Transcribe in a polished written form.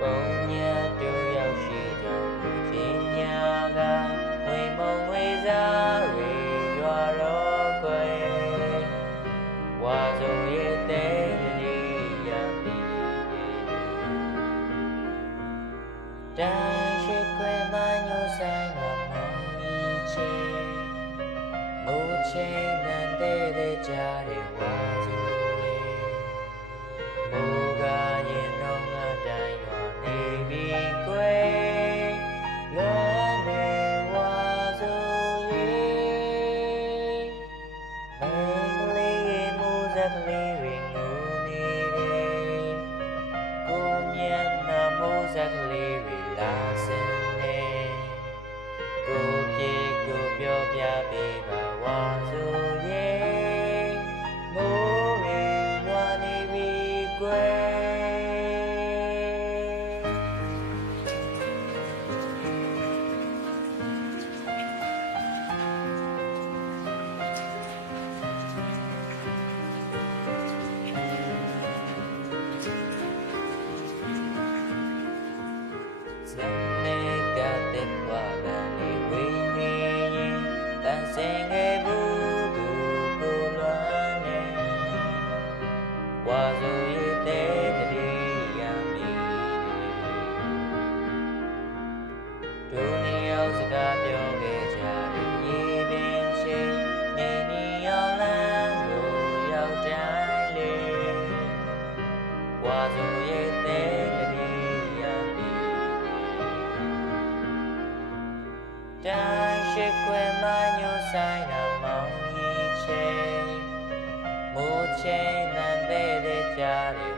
ပုံညာတို့ရောက်ရှိကြောင်းချင်းညာကဝေမုံဝေစားရေရွာတော်ကွယ်ဝါဆိုရဲ့တဲ့တည်းရပြီတိုင်းရှိခွေမညိုဆိုင်ကမောင်ကြီးချေမူချင်းနန်တဲ့ကြတဲ့ဝါဆိုမူကရင်တော့ငါတိုင်းရွာနေပြီကွယ်လွန်နေဝါဆိုရဲ့မင်းကလေးမူဇက်ကလေးတွေငိုနေတယ်ကိုမျက်နှာမူဇက်ကလေးတွေလာစင်နေကိုပြေကိုပြောပြပေးပါဝါဆိုရဲ့မိုးရေရွာနေပြီကွယ်စနေကတဲ့ဘဝကနေဝေးနေရင်တန်ဆင်ခဲ့ဘူးသူကိုလွမ်းနေဝါဆိုရဲ့တဲ့တည်းရမည်တို့နှစ်ယောက်စကားပြောခဲ့ကြတဲ့ရေပင်ရှိနေနေအောင်လမ်းကိုရောက်တိုင်းလေဝါဆိုရဲ့တဲ့တည်းရမည်တိုင်းရှိခွေမညိုဆိုင်နာမောင်ကြီးချေမိုးချင်းနန်တဲ့ကြတဲ့